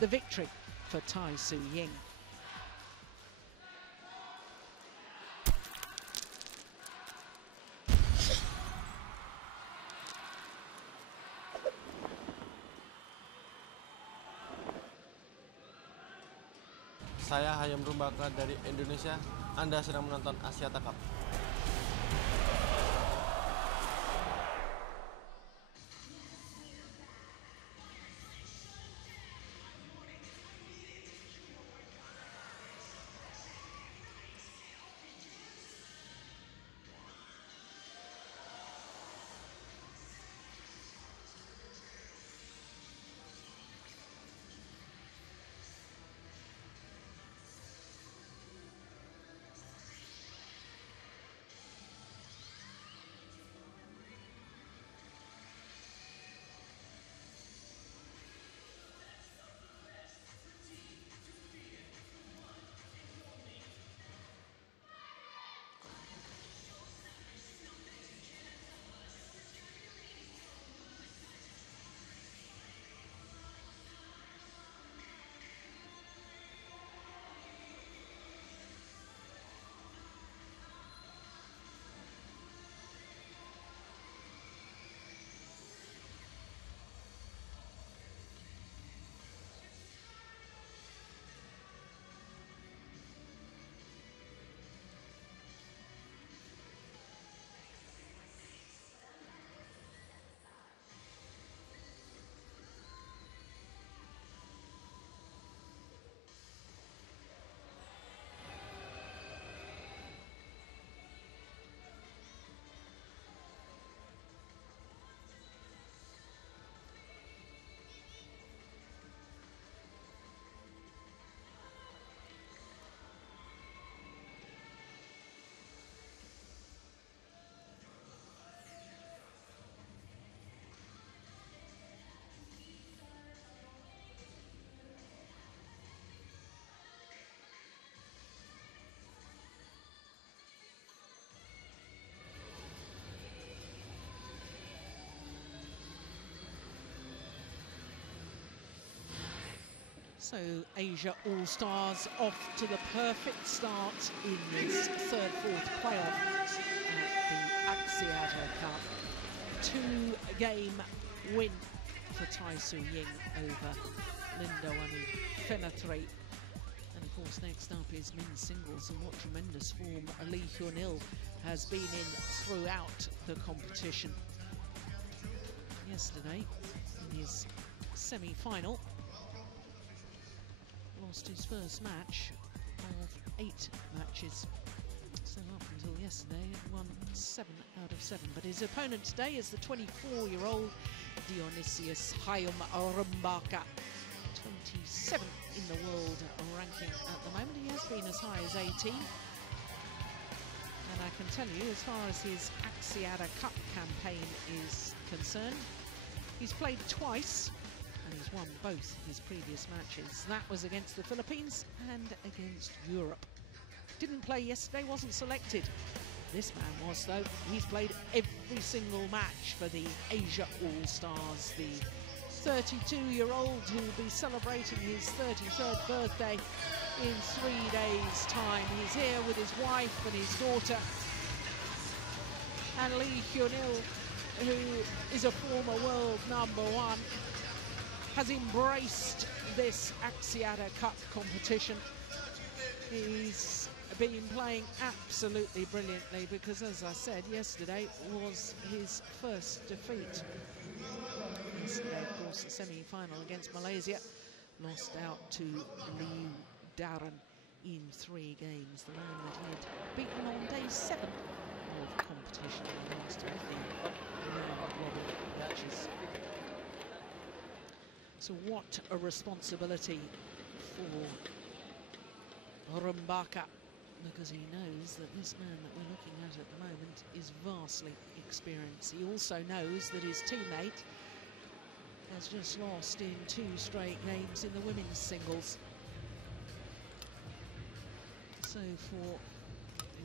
the victory for Tai Tzu Ying. Saya Hayom Rumbaka dari Indonesia. Anda sedang menonton Axiata Cup. So Asia All-Stars off to the perfect start in this third-fourth playoff at the Axiata Cup. 2-game win for Tai Tzu Ying over Lindoani Fenathree. And of course next up is men's singles, and what tremendous form Hyun has been in throughout the competition. Yesterday in his semi-final, lost his first match of 8 matches. So up until yesterday, won 7 out of 7. But his opponent today is the 24-year-old Dionysius Hayom Rumbaka, 27 in the world ranking at the moment. He has been as high as 18. And I can tell you, as far as his Axiata Cup campaign is concerned, he's played twice, and he's won both his previous matches. That was against the Philippines and against Europe. Didn't play yesterday, wasn't selected. This man was, though. He's played every single match for the Asia All-Stars. The 32-year-old who will be celebrating his 33rd birthday in 3 days' time. He's here with his wife and his daughter. And Hyun, who is a former world #1, has embraced this Axiata Cup competition. He's been playing absolutely brilliantly because, as I said, yesterday was his first defeat. Yesterday, of course, the semi-final against Malaysia, lost out to Liu Darren in 3 games. The man that he had beaten on day 7 of competition in the last of the round-robin matches. So what a responsibility for Rumbaka, because he knows that this man that we're looking at the moment is vastly experienced. He also knows that his teammate has just lost in 2 straight games in the women's singles. So for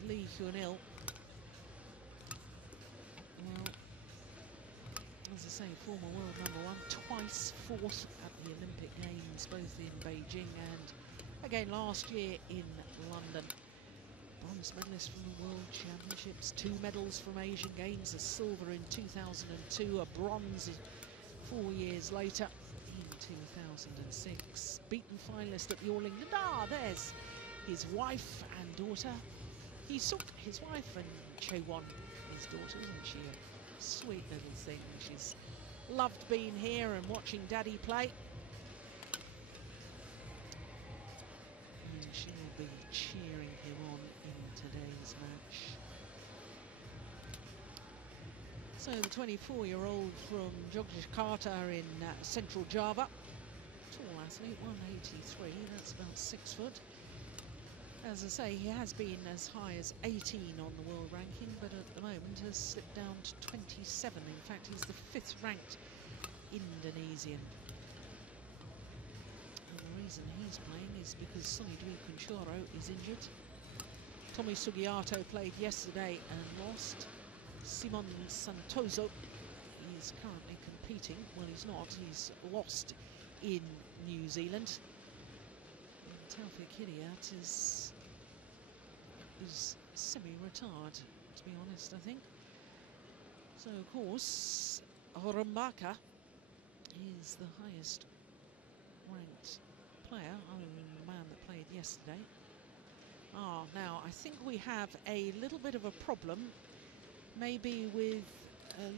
Hyun, well, as I say, former world #1, twice 4th at the Olympic Games, both in Beijing and again last year in London. Bronze medalist from the World Championships, 2 medals from Asian Games, a silver in 2002, a bronze 4 years later in 2006. Beaten finalist at the All England. Ah, there's his wife and daughter. Hisuk, his wife, and Chaewon, his daughter. Isn't she a sweet little thing? She's loved being here and watching Daddy play. And she will be cheering him on in today's match. So the 24-year-old from Yogyakarta in Central Java, tall athlete, 183, that's about 6 foot. As I say, he has been as high as 18 on the world ranking, but at the moment has slipped down to 27. In fact, he's the 5th ranked Indonesian. And the reason he's playing is because Sonny Dwi Kunchoro is injured. Tommy Sugiarto played yesterday and lost. Simon Santoso is currently competing. Well, he's not. He's lost in New Zealand. Taufik Hidayat is semi-retired, to be honest, I think. So, of course, Rumbaka is the highest ranked player, other than the man that played yesterday. Now, I think we have a little bit of a problem, maybe with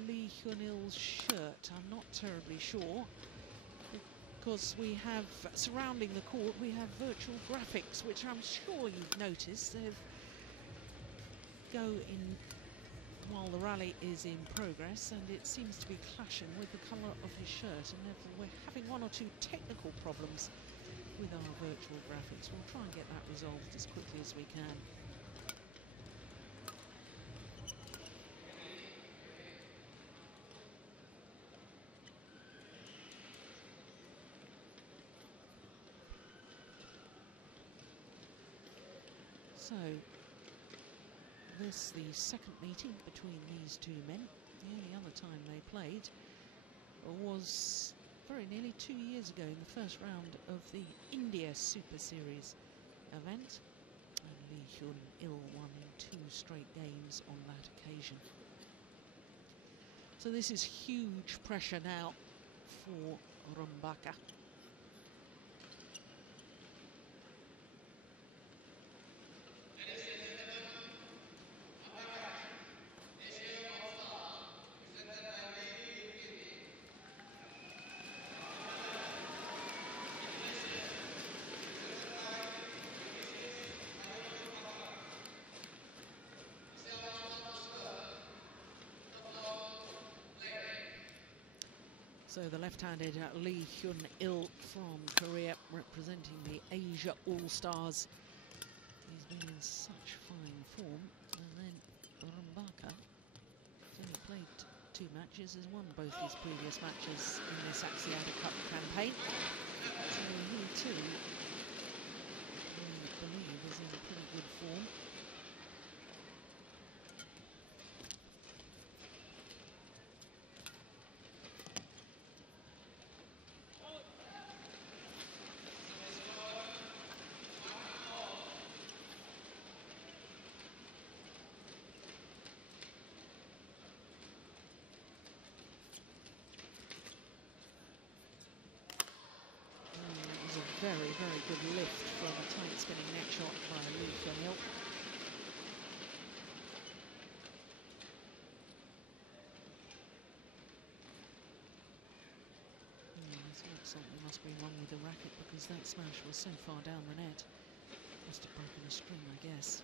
Lee Hyun-il's shirt. I'm not terribly sure. Because we have, surrounding the court, we have virtual graphics, which I'm sure you've noticed. They go in while the rally is in progress, and it seems to be clashing with the colour of his shirt, and therefore we're having 1 or 2 technical problems with our virtual graphics. We'll try and get that resolved as quickly as we can. So, this the second meeting between these 2 men. The only other time they played was very nearly 2 years ago in the first round of the India Super Series event. And Lee Hyun-il won 2 straight games on that occasion. So this is huge pressure now for Rumbaka. So the left-handed Lee Hyun-il from Korea, representing the Asia All-Stars. He's been in such fine form. And then Rumbaka, who's only played 2 matches, has won both his previous matches in this Axiata Cup campaign. So he too, I believe, is in pretty good form. Very, very good lift from a tight spinning neck shot by Lee Hyun-il. I thought something must be wrong with the racket because that smash was so far down the net. Must have broken a string, I guess.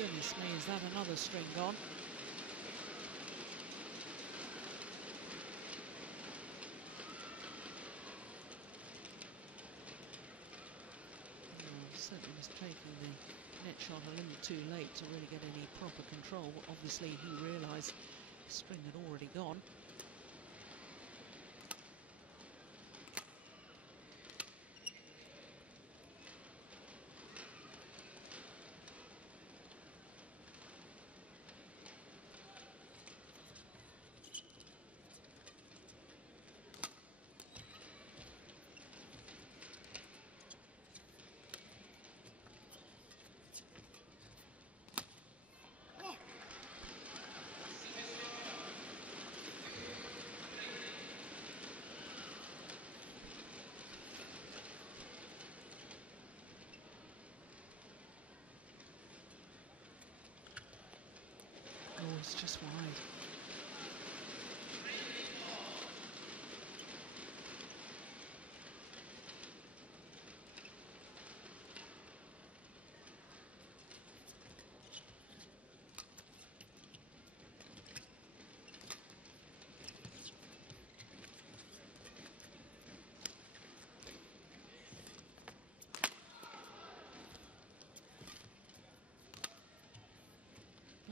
Goodness me, is that another string gone? Certainly was taking the net shot a little too late to really get any proper control. Obviously, he realised the string had already gone. Oh, it's just wide.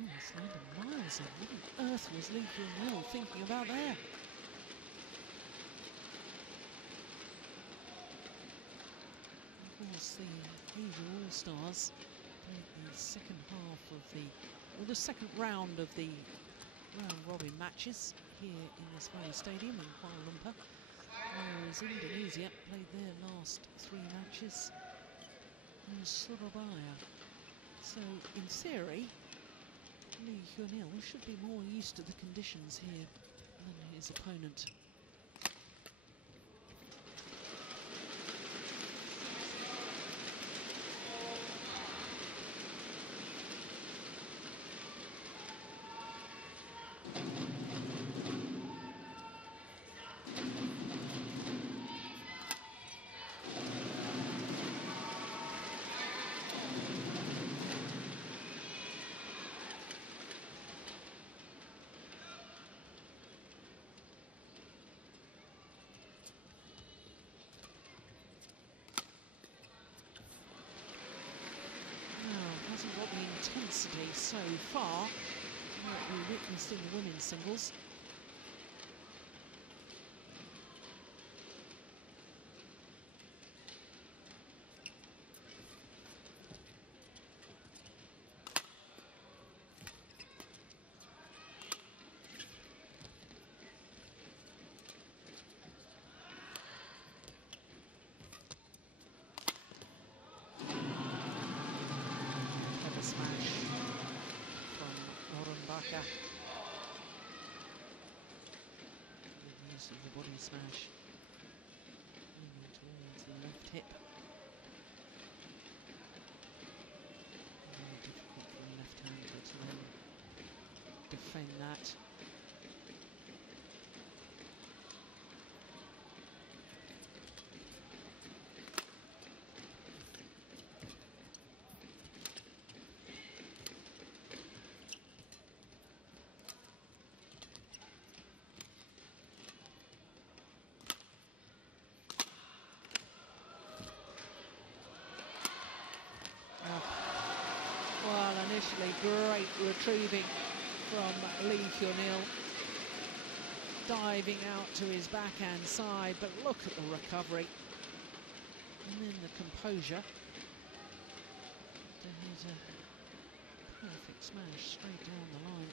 Oh, it's landed miles in. What on earth was Lee Hyun thinking about there? Of course, the Asia All-Stars played the second half of the second round of the round-robin matches here in this very stadium in Kuala Lumpur, whereas Indonesia played their last 3 matches in Surabaya. So, in theory, Lee Hyun should be more used to the conditions here than his opponent. Hasn't got the intensity so far that we witnessed in the women's singles. Smash from Rumbaka. Good use of the body smash. Moving towards the left hip. Very difficult for a left-hander to then defend that. Well, initially great retrieving from Lee Hyun, diving out to his backhand side, but look at the recovery and then the composure to hit a perfect smash straight down the line.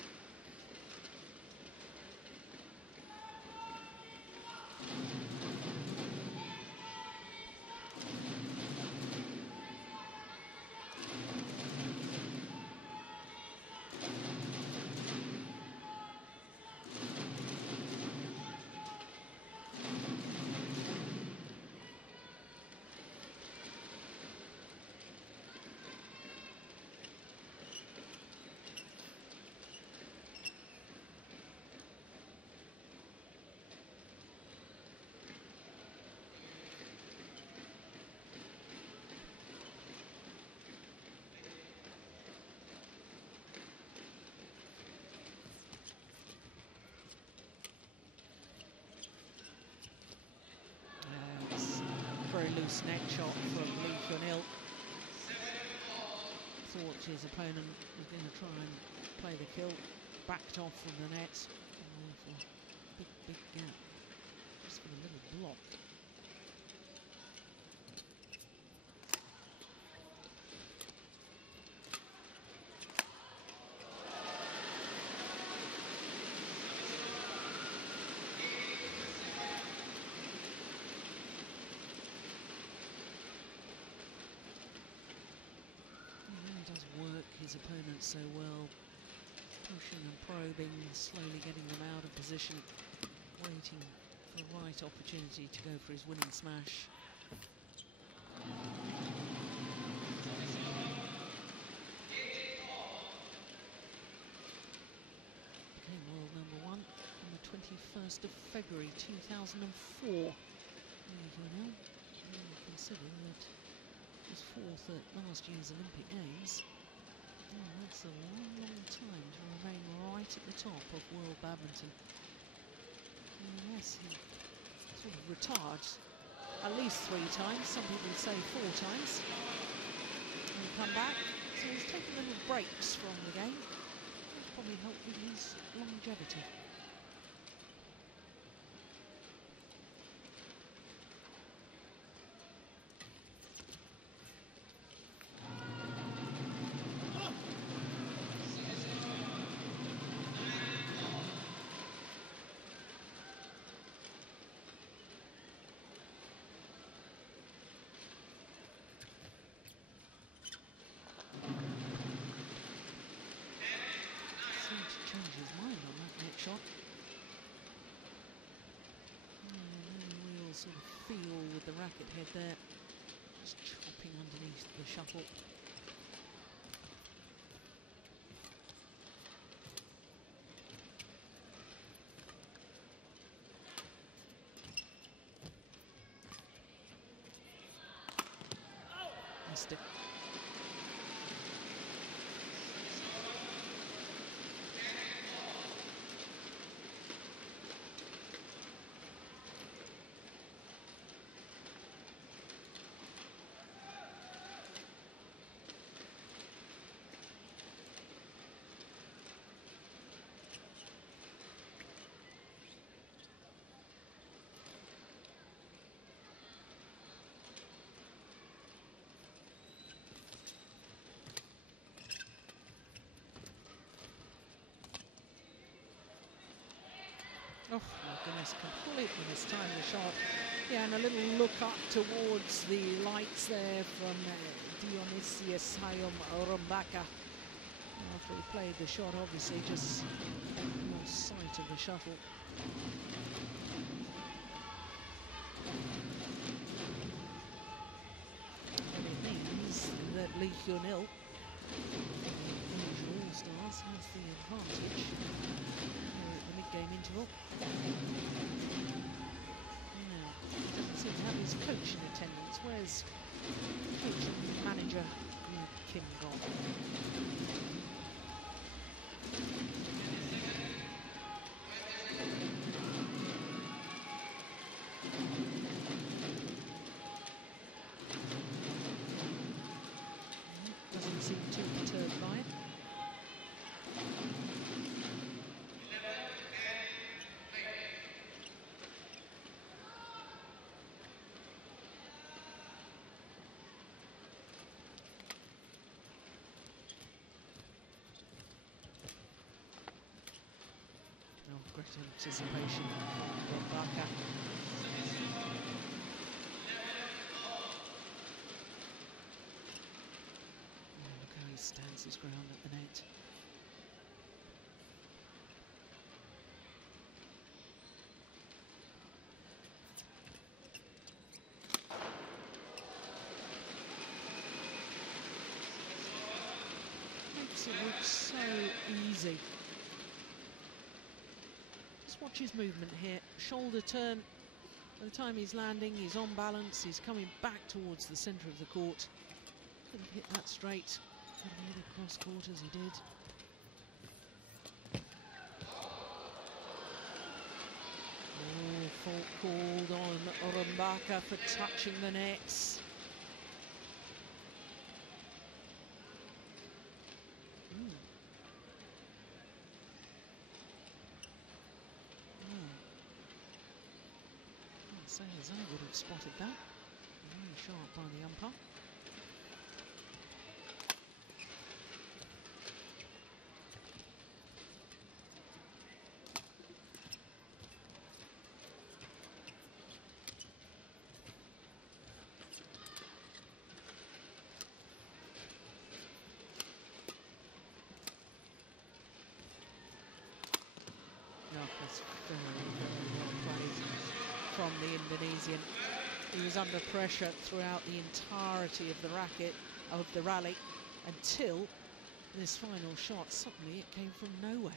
close net shot from Lee Hyun. Thought his opponent was going to try and play the kill, backed off from the net. Big gap, just for a little block. His opponent so well, pushing and probing, slowly getting them out of position, waiting for the right opportunity to go for his winning smash. Became world number 1 on the 21st of February 2004. Consider that it was 4th at last year's Olympic Games. Oh, that's a long time to remain right at the top of world badminton. Yes, he sort of retired at least 3 times, some people say 4 times, and come back. So he's taken little breaks from the game. That's probably helped with his longevity. Change his mind on that net shot. No real sort of feel with the racket head there. Just chopping underneath the shuttle. Missed it. Oh my goodness, completely mistimed the shot. Yeah, and a little look up towards the lights there from Dionysius Hayom Rumbaka. After he played the shot, obviously just lost sight of the shuttle. And it means that Lee Hyun, All-Stars, has the advantage at the mid-game interval. Now, he doesn't seem to have his coach in attendance. Where's coach and manager Kim gone? Doesn't seem too perturbed by it. Great anticipation from Rumbaka. Look how he stands his ground at the net. Makes it look so easy. Watch his movement here, shoulder turn. By the time he's landing, he's on balance, he's coming back towards the centre of the court. Could have hit that straight, could have hit it cross court as he did. Oh, fault called on Rumbaka for touching the nets. As I would have spotted that. Very sharp by the umpire. That's very, very well played from the Indonesian. He was under pressure throughout the entirety of the rally, until this final shot. Suddenly it came from nowhere.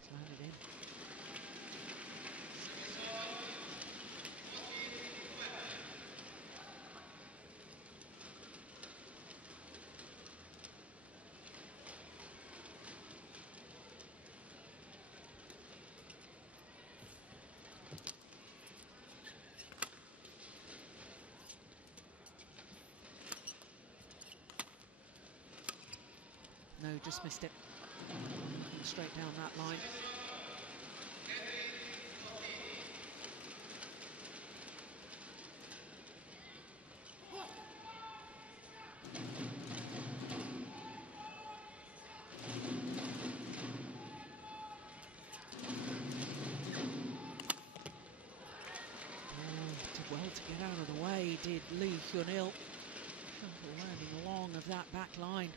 It's landed in. No, just missed it. Straight down that line. Well to get out of the way, did Hyun. Landing long of that back line.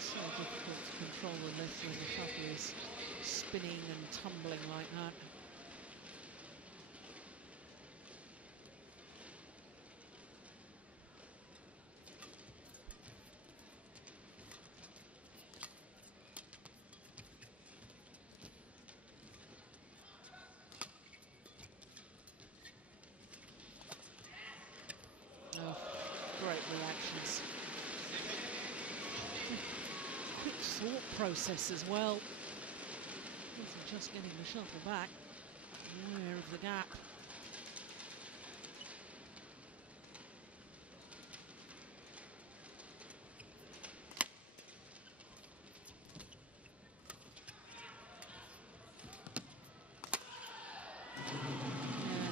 So difficult to control the lift when the shuttle is spinning and tumbling like that. Oh, great reactions. Quick thought process as well. Wasn't just getting the shuttle back, aware of the gap.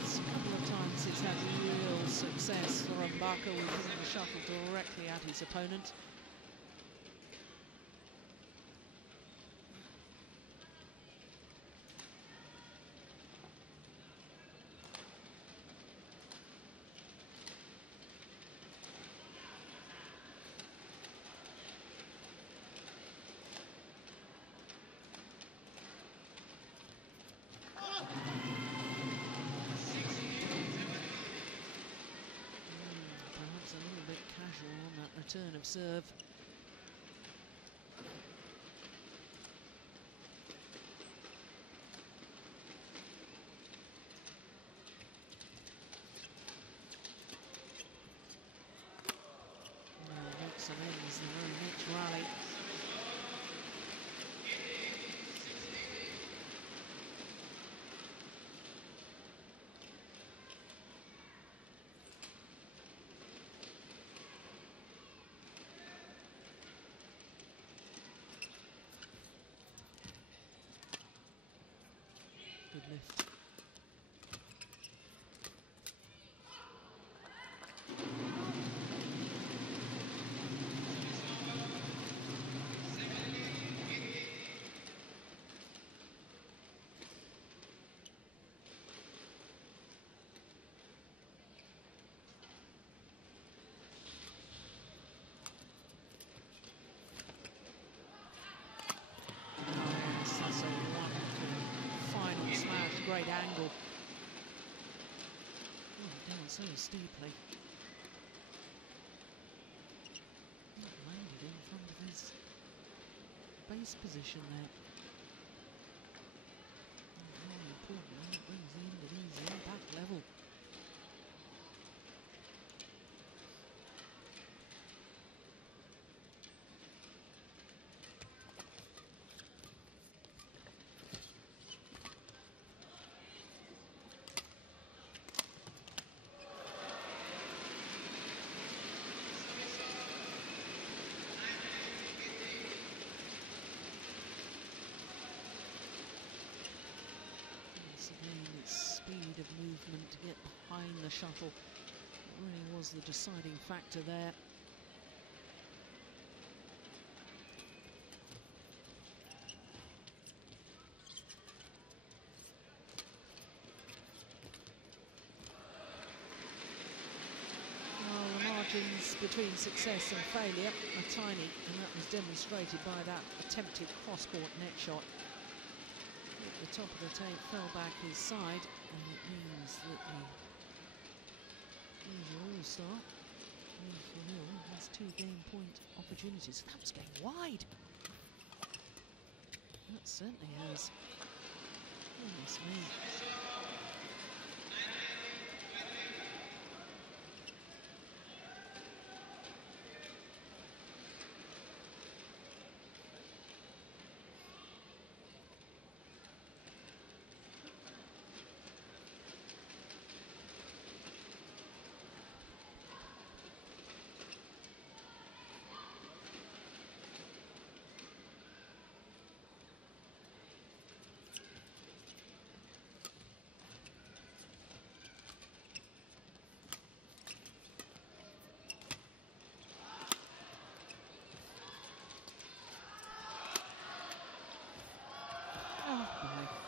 Yes, a couple of times he's had real success for Rumbaka with hitting the shuttle directly at his opponent. Perhaps a little bit casual on that return of serve. Looks and ends the very next rally. Good lift. great angle. Oh, down so steeply. Landed in front of his base position there. Very important when it brings the Indonesian back level. Speed of movement to get behind the shuttle really was the deciding factor there. Well, the margins between success and failure are tiny, and that was demonstrated by that attempted cross-court net shot. The top of the tape fell back his side, and it means that the all-star Hyun has 2 game point opportunities. That was going wide. That certainly has. Goodness me.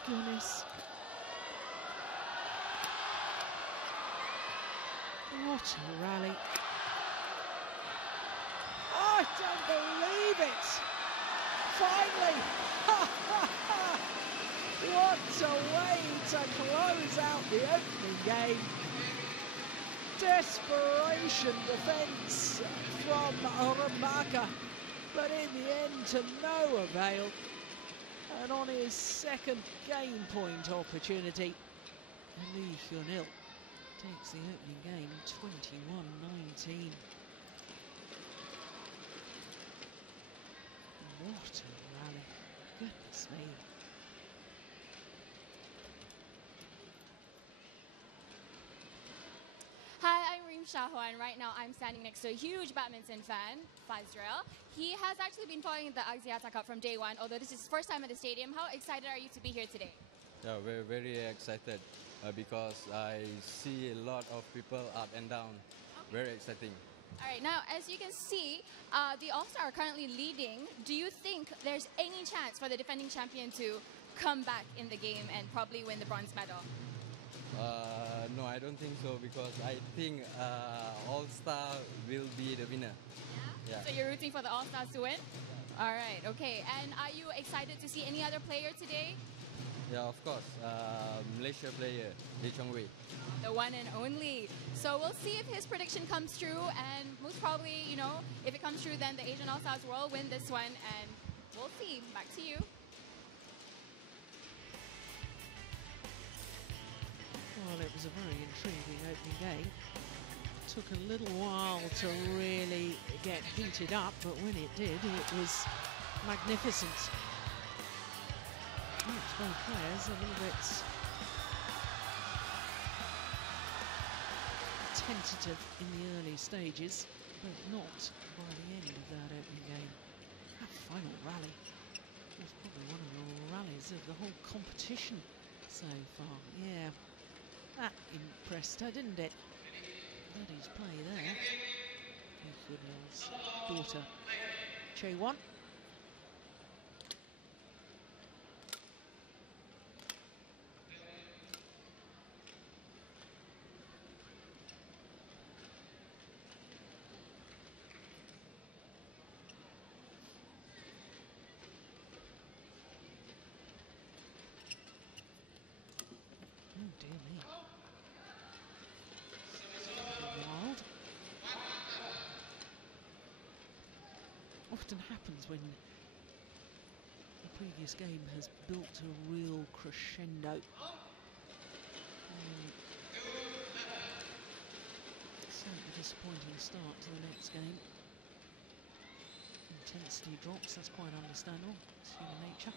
Goodness. What a rally. Oh, I don't believe it. Finally. What a way to close out the opening game. Desperation defence from Rumbaka, but in the end to no avail. And on his second game point opportunity, Hyun takes the opening game 21-19. What a rally. Goodness me. Hi, I'm Hayom, and right now I'm standing next to a huge badminton fan, Fazrel. He has actually been following the Axiata Cup from day one, although this is his first time at the stadium. How excited are you to be here today? Yeah, we're very excited because I see a lot of people up and down. Okay. Very exciting. All right, now as you can see, the All-Star are currently leading. Do you think there's any chance for the defending champion to come back in the game and probably win the bronze medal? No, I don't think so, because I think All-Star will be the winner. Yeah? So you're rooting for the All-Stars to win? All right, okay. And are you excited to see any other player today? Yeah, of course. Malaysia player, Lee Chong-wei. The one and only. So we'll see if his prediction comes true, and most probably, you know, if it comes true, then the Asian All-Stars will win this one, and we'll see. Back to you. Well, it was a very intriguing opening game. Took a little while to really get heated up, but when it did, it was magnificent. Both players a little bit tentative in the early stages, but not by the end of that opening game. That final rally was probably one of the rallies of the whole competition so far. Yeah, that impressed her, didn't it? Daddy's play there. Hyun's daughter, Chaewon. often happens when the previous game has built to a real crescendo. Slightly disappointing start to the next game. Intensity drops, that's quite understandable. It's human nature.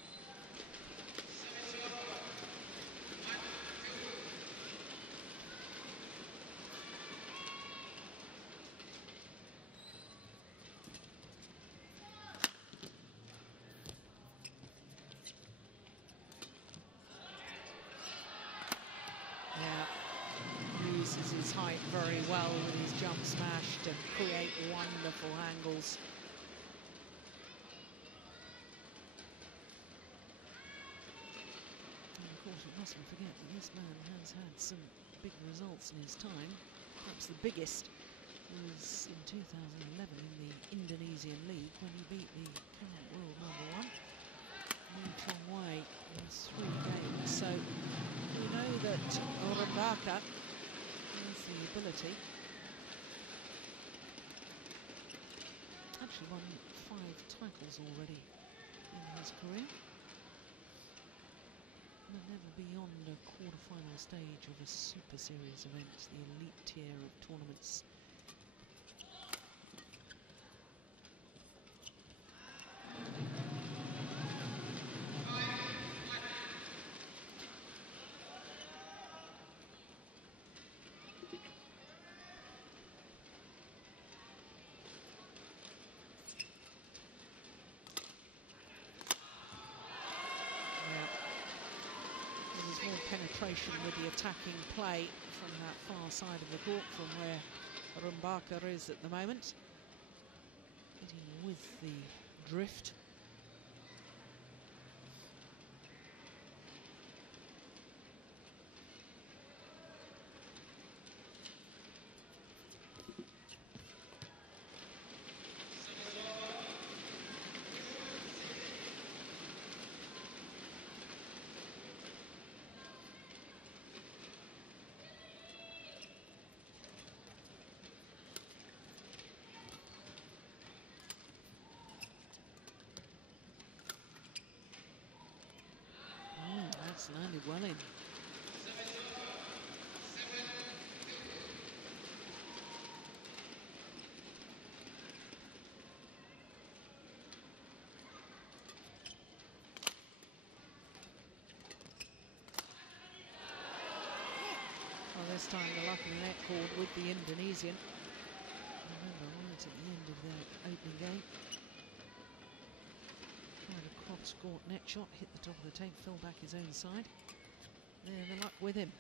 Uses his height very well with his jump smash to create wonderful angles. And of course, we mustn't forget that this man has had some big results in his time. Perhaps the biggest was in 2011 in the Indonesian League when he beat the current world #1, Lee Chong-wei, in 3 games. So we know that Rumbaka the ability. Actually won 5 titles already in his career. But never beyond a quarter-final stage of a Super Series event, the elite tier of tournaments. Penetration with the attacking play from that far side of the court, from where Rumbaka is at the moment. Hitting with the drift. Landed well in. Well, this time the lucky net cord with the Indonesian. Remember, right at the end of their opening game. Cross-court net shot, hit the top of the tape, fell back his own side. There, the luck with him.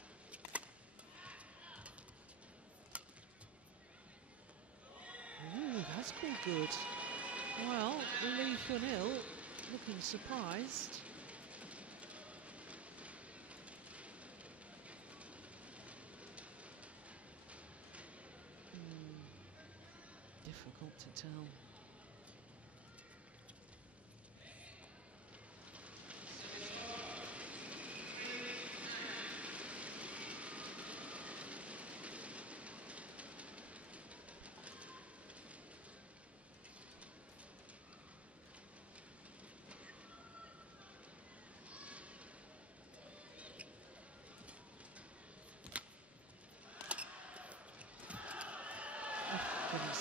Ooh, that's called good. Well, Lee Hyun looking surprised. Difficult to tell.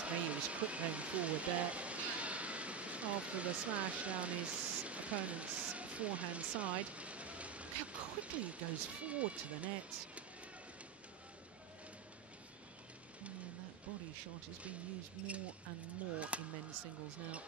He was quick going forward there after the smash down his opponent's forehand side. Look how quickly he goes forward to the net. And that body shot is being used more and more in men's singles now.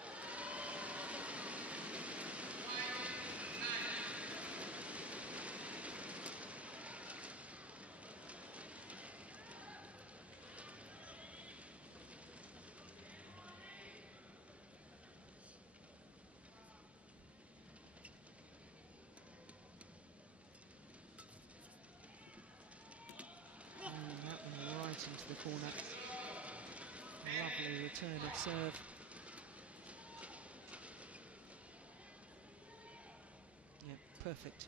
Into the corner. Lovely return of serve. Yeah, perfect.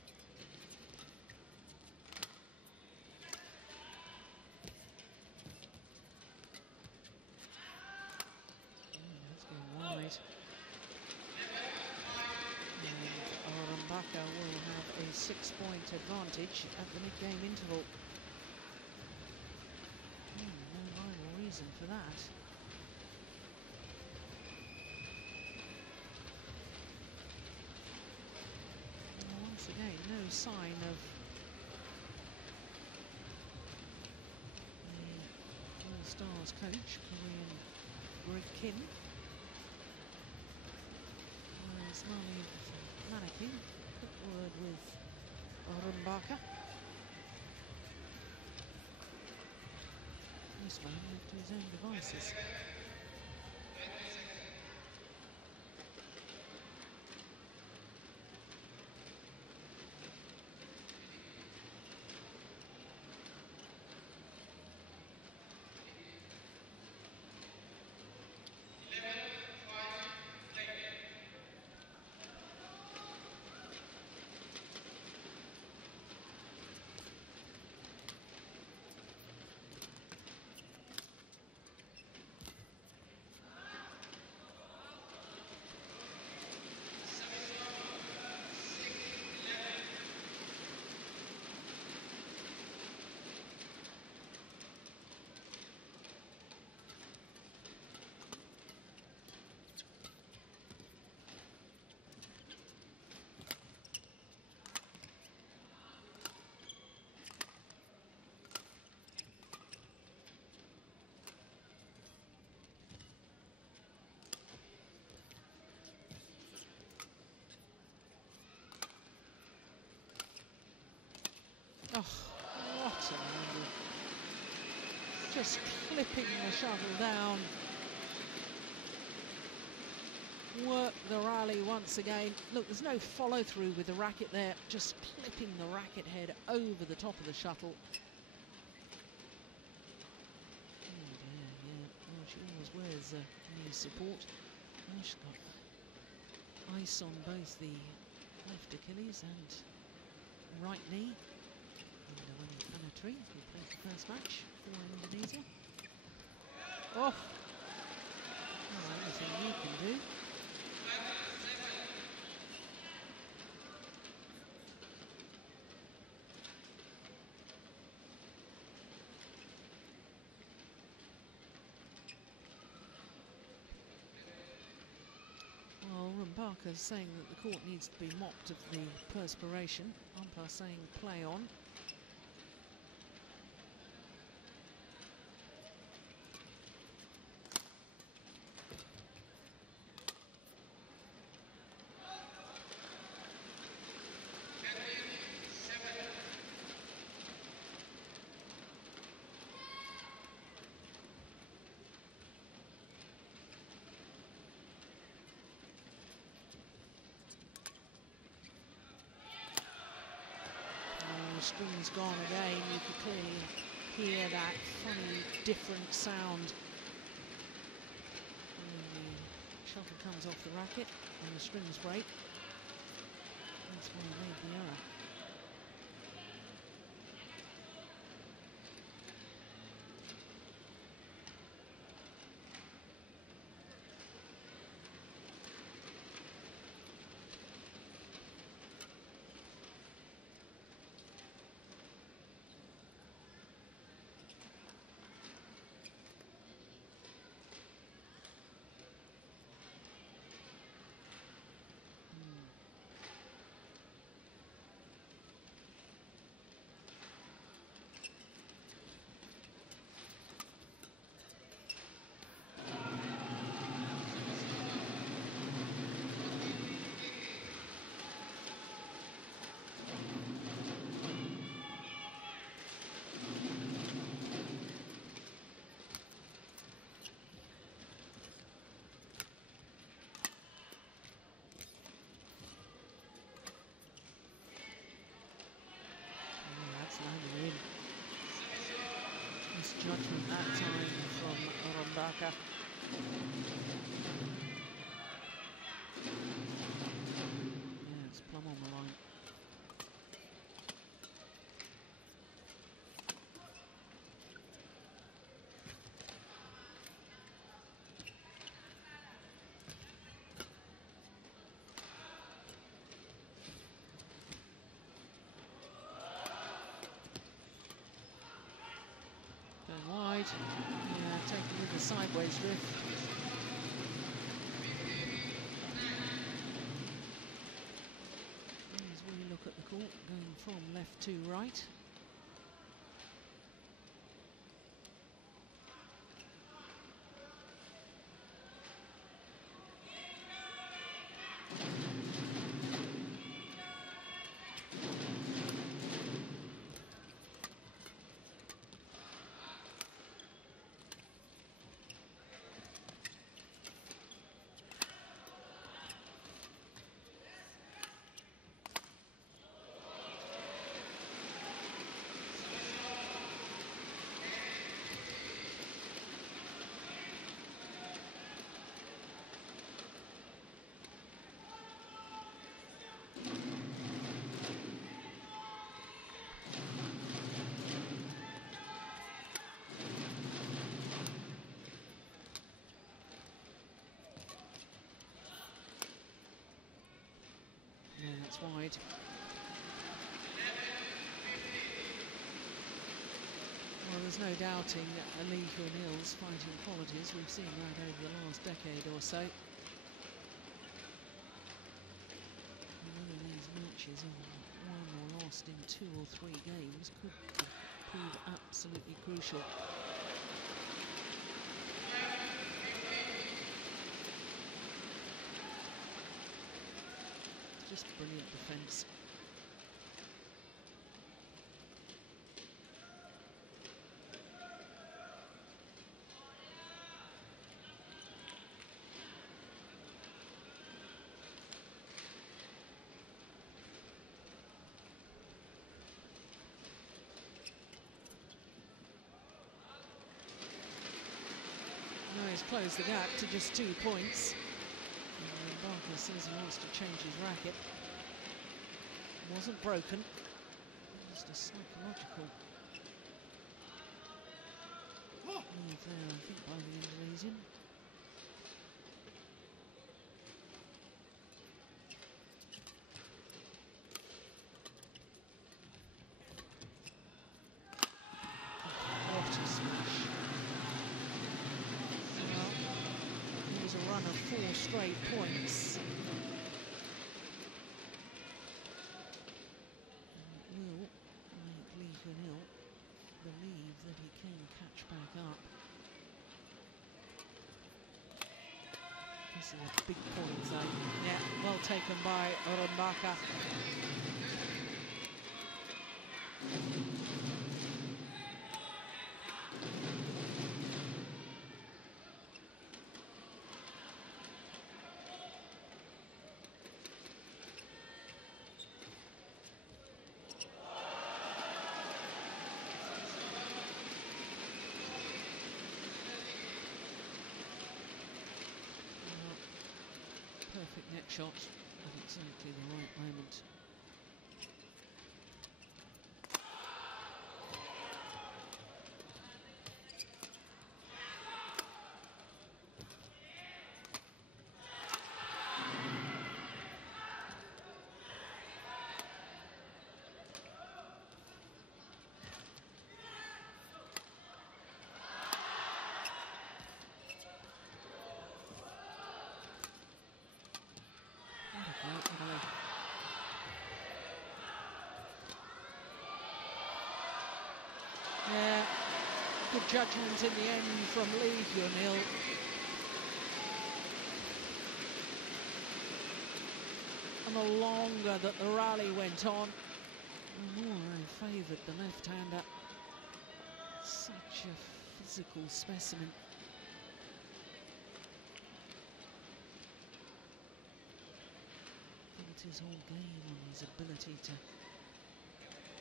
That's going wide. Rumbaka will have a 6-point advantage at the mid-game interval. No rhyme or reason for that. And once again, no sign of the All Stars coach, Korean Greg Kim. Whereas Manaki put word with Rumbaka. This man left to his own devices. Oh, what an angle. Just clipping the shuttle down. Work the rally once again. Look, there's no follow through with the racket there, just clipping the racket head over the top of the shuttle. Oh dear, yeah. Well, she always wears knee support. Oh, she's got ice on both the left Achilles and right knee. Who played the first match for Indonesia. Oh! Well, anything you can do. Well, Rumbaka's saying that the court needs to be mopped of the perspiration. Umpire saying play on. The string's gone again. You could clearly hear that funny, different sound when the shuttle comes off the racket and the strings break. That's why he made the error. Landed in. Misjudgment that time from Rumbaka. Yeah, it's plumb on the line. sideways drift. As we look at the court, going from left to right. That's wide. Well, there's no doubting Lee Hyun-il's fighting qualities. We've seen that over the last decade or so. Whether these matches are won or lost in 2 or 3 games could prove absolutely crucial. Just brilliant defence. Now he's closed the gap to just 2 points. Rumbaka says he wants to change his racket. It wasn't broken, just a psychological move there, I think, by the Indonesian. What a smash. Well, it was a run of 4 straight points. Believe that he can catch back up. This is a big point though. Yeah, well taken by Rumbaka. Perfect net shot at exactly the right moment. Yeah, good judgment in the end from Lee Hyun-il. And the longer that the rally went on, the more I favoured the left-hander. Such a physical specimen. Built his whole game on his ability to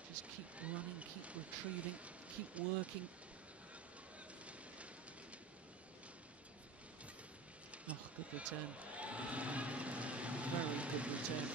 just keep running, keep retrieving, keep working. Oh, good return. Very good return.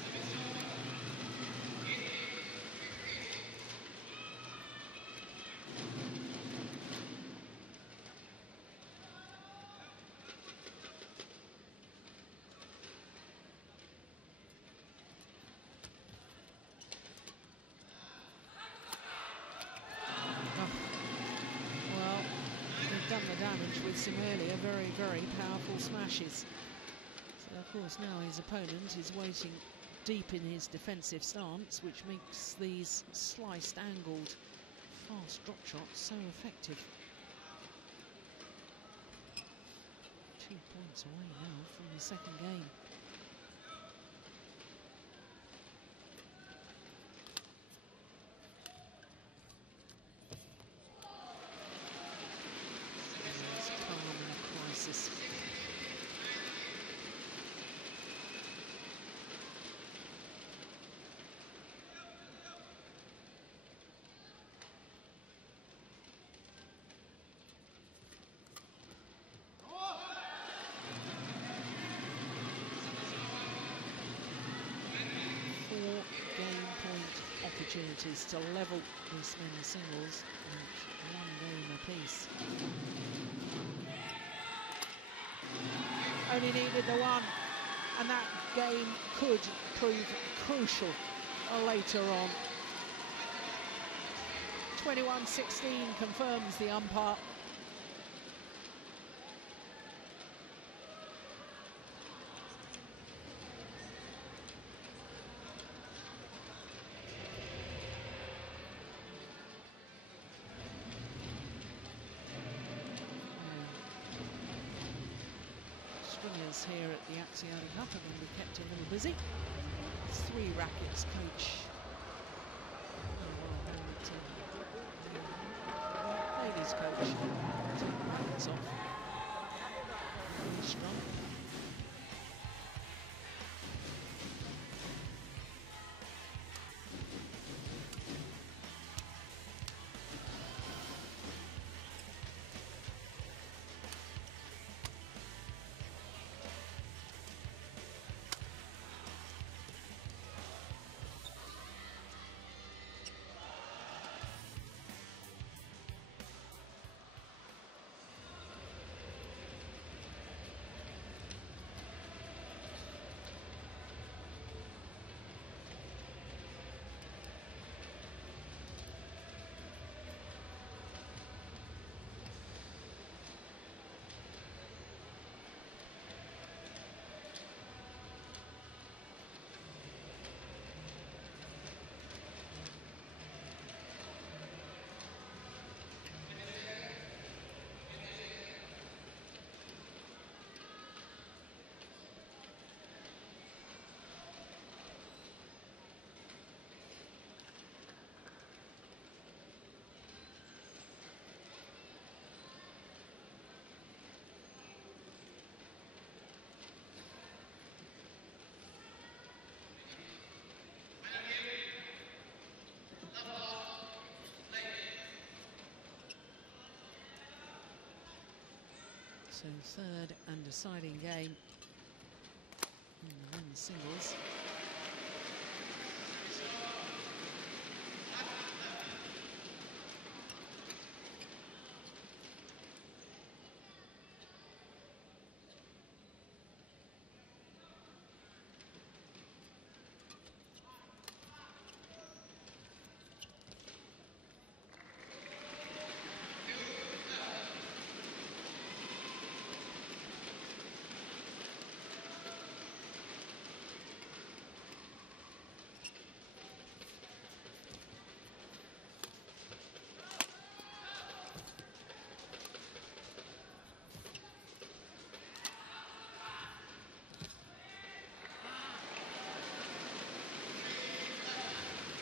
Done the damage match with some earlier very, very powerful smashes. So, of course, now his opponent is waiting deep in his defensive stance, which makes these sliced, angled, fast drop shots so effective. 2 points away now from the second game. It's calm in a crisis. Opportunities to level this men's singles at 1 game apiece. Only needed the one, and that game could prove crucial later on. 21-16 confirms the umpire. Here at the Axiata Cup are going to be kept a little busy. It's 3 rackets coach. Ladies coach. Take the rackets off. Strong. So third and deciding game in the men's singles.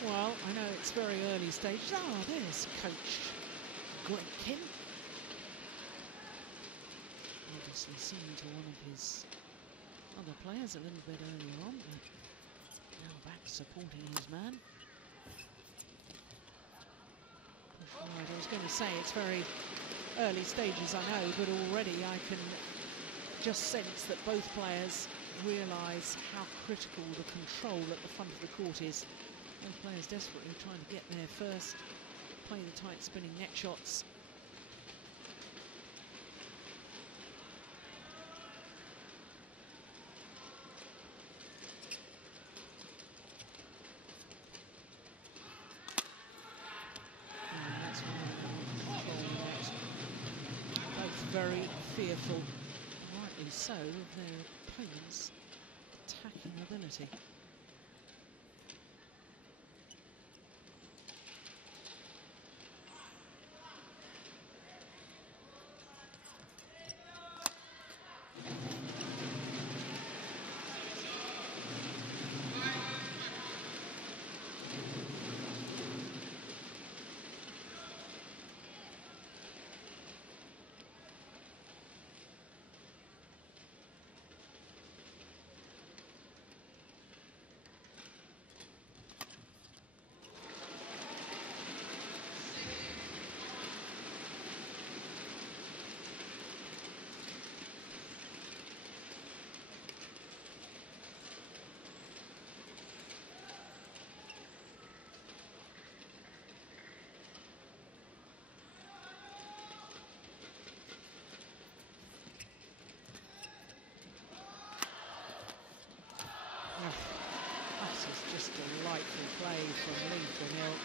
Well, I know it's very early stages. Ah, there's Coach Greg Kim. Obviously seen to one of his other players a little bit earlier on, but now back supporting his man. Right, I was going to say it's very early stages, I know, but already I can just sense that both players realise how critical the control at the front of the court is. Both players desperately trying to get there first, play the tight spinning net shots. And that's one of the control net. Both very fearful, rightly so, of their opponents' attacking ability. That is just delightful play from Hyun.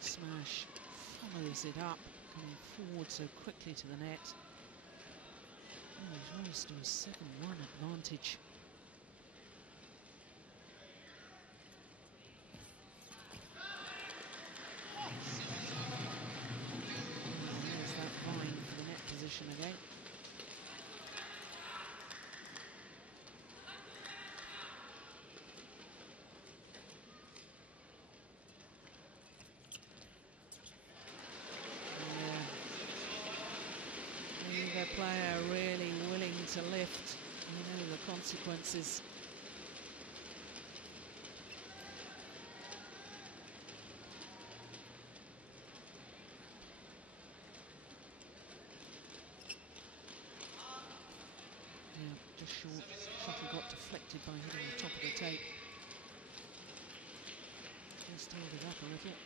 Smash follows it up, coming forward so quickly to the net. He's rose to a 7-1 advantage. There's that vine for the net position again. Neither player really willing to lift. You know the consequences. Yeah, just short. Shuttle got deflected by hitting the top of the tape. Just held it up a little.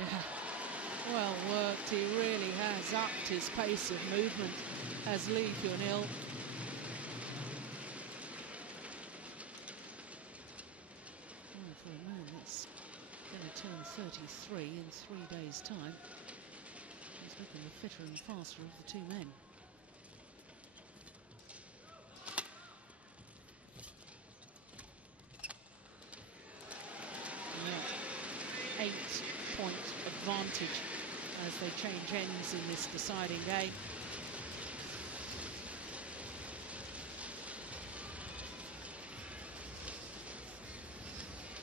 Yeah, well worked. He really has upped his pace of movement as Hyun. Oh, for a man that's going to turn 33 in 3 days' time, he's looking the fitter and faster of the two men. Yeah. 8-point advantage as they change ends in this deciding game.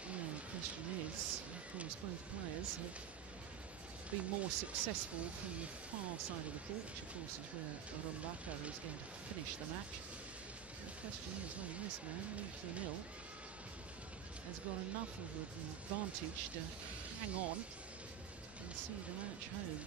Well, the question is, of course, both players have been more successful from the far side of the court, which of course is where Rumbaka is going to finish the match. The question is whether this man, Hyun, has got enough of an advantage to hang on and see the match home.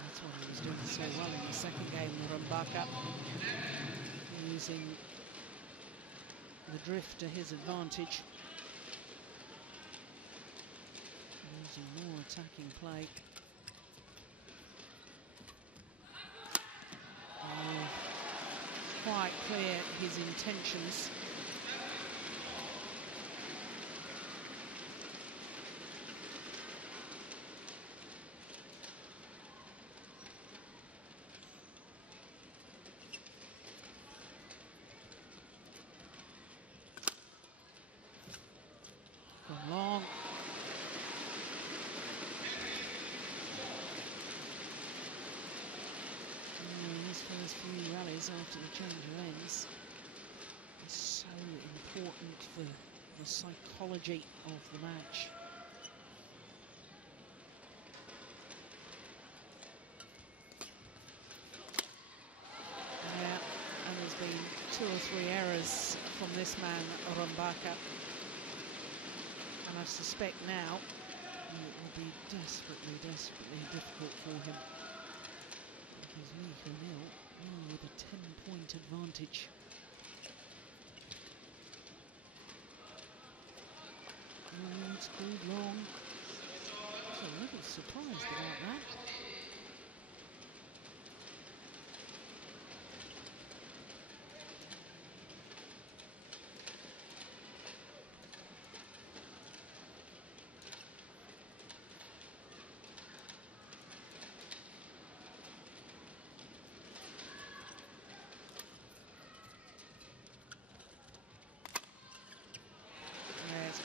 That's what he was doing so well in the second game, Rumbaka, using the drift to his advantage. Using more attacking play. Quite clear his intentions. Gone long. His first few rallies after the change of ends is so important for the psychology of the match. Yeah, and there's been 2 or 3 errors from this man, Rumbaka. And I suspect now it will be desperately, desperately difficult for him. Because Hyun with a 10-point advantage. It's called long. I was a little surprised about that.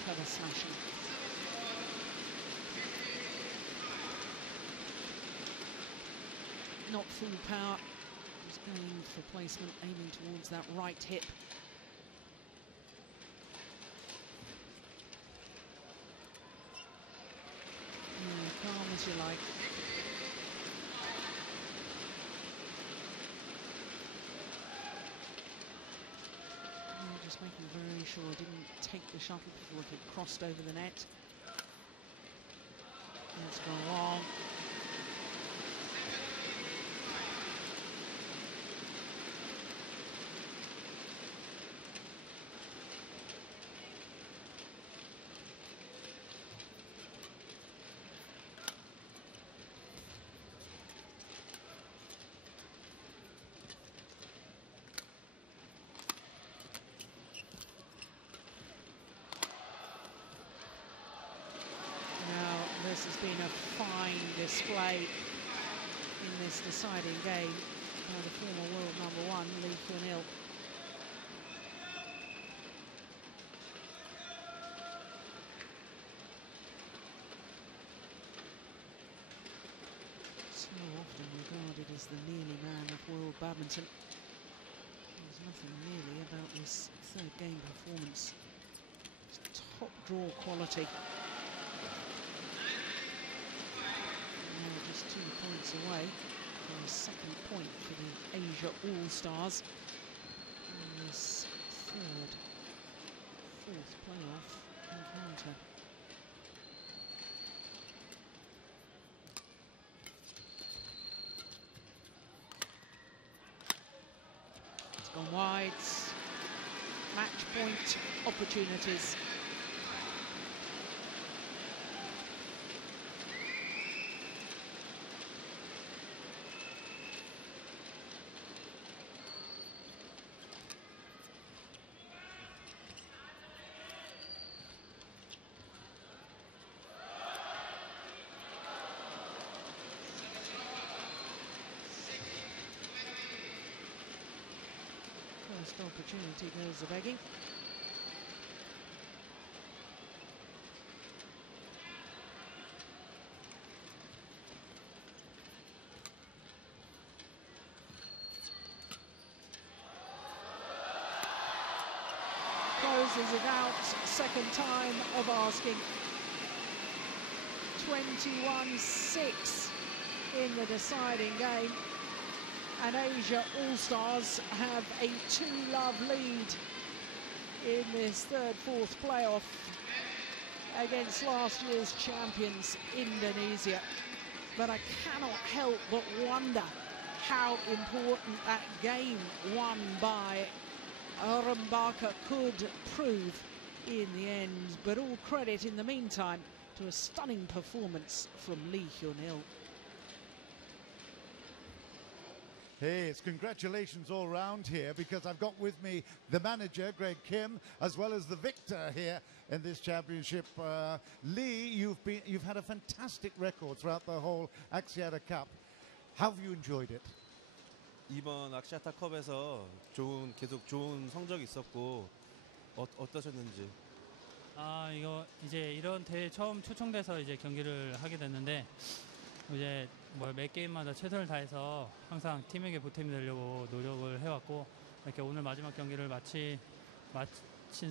Cover smashing. Not full power. Just going for placement, aiming towards that right hip. Calm as you like. Just making very sure I didn't take the shuttle before it had crossed over the net. It's gone wrong. This has been a fine display in this deciding game by the former world #1, Hyun. So often regarded as the nearly man of world badminton. There's nothing really about this third game performance. It's top draw quality. Just 2 points away from the second point for the Asia All-Stars in this fourth playoff encounter. It's gone wide. Match point opportunities. First opportunity goes the begging. Closes it out, second time of asking. 21-6 in the deciding game. And Asia All-Stars have a 2-love lead in this fourth playoff against last year's champions, Indonesia. But I cannot help but wonder how important that game won by Rumbaka could prove in the end, but all credit in the meantime to a stunning performance from Lee Hyun-il. Hey, it's congratulations all round here, because I've got with me the manager, Greg Kim, as well as the victor here in this championship. Lee, you've had a fantastic record throughout the whole Axiata Cup. How have you enjoyed it? 이번 아시아타 컵에서 계속 좋은 성적이 있었고 어떠셨는지? 이거 이제 이런 대회 처음 초청돼서 이제 경기를 하게 됐는데, 이제 매 게임마다 최선을 다해서 항상 팀에게 보탬이 되려고 노력을 해왔고, 이렇게 오늘 마지막 경기를 마친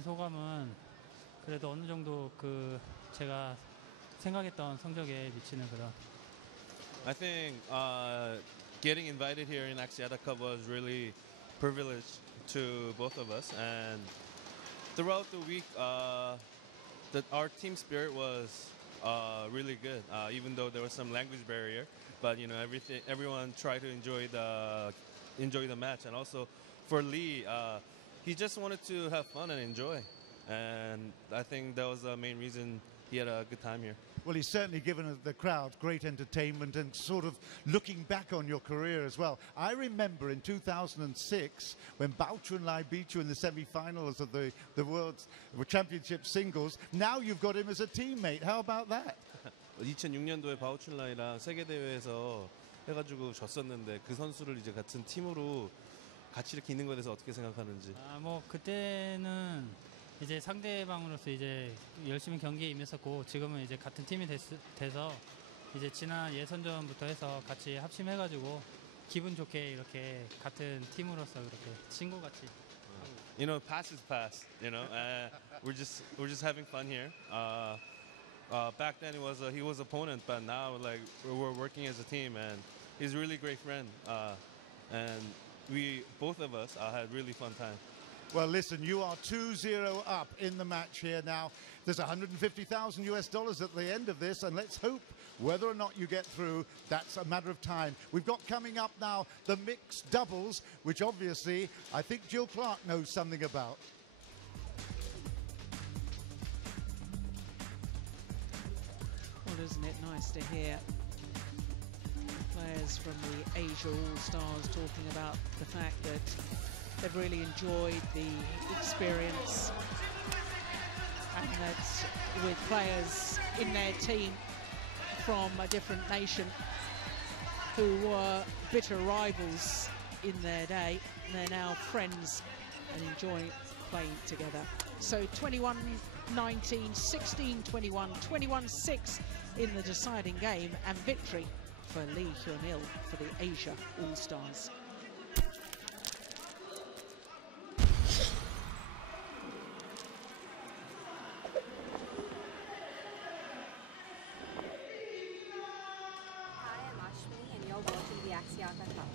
소감은 그래도 어느 정도 제가 생각했던 성적에 미치는 그런. I think getting invited here in Axiata Cup was really privileged to both of us, and throughout the week, our team spirit was really good. Even though there was some language barrier, but you know everyone tried to enjoy the match, and also for Lee, he just wanted to have fun and enjoy, and I think that was the main reason he had a good time here. Well, he's certainly given the crowd great entertainment and sort of looking back on your career as well. I remember in 2006 when Bao Chunlai beat you in the semi-finals of the World Championship singles. Now you've got him as a teammate. How about that? 2006년도에 바오춘라이랑 세계 대회에서 해가지고 졌었는데 그 선수를 이제 같은 팀으로 같이 이렇게 있는 것에 대해서 어떻게 생각하는지? 그때는 이제 상대방으로서 이제 열심히 경기에 임했었고, 지금은 이제 같은 팀이 돼서 이제 지난 예선전부터 해서 같이 합심해가지고 기분 좋게 이렇게 같은 팀으로서 그렇게 친구같이. You know, past is past. You know, we're just having fun here. Back then he was opponent, but now like we're working as a team, and he's a really great friend. And both of us had really fun time. Well, listen, you are 2-0 up in the match here now. There's $150,000 at the end of this, and let's hope whether or not you get through, that's a matter of time. We've got coming up now the mixed doubles, which obviously I think Jill Clark knows something about. Well, isn't it nice to hear players from the Asia All-Stars talking about the fact that they've really enjoyed the experience, and that with players in their team from a different nation who were bitter rivals in their day, they're now friends and enjoying playing together. So 21-19, 16-21, 21-6 in the deciding game, and victory for Lee Hyun-il for the Asia All-Stars. Hi, I'm Ashmi, and you're watching the Axiata Cup.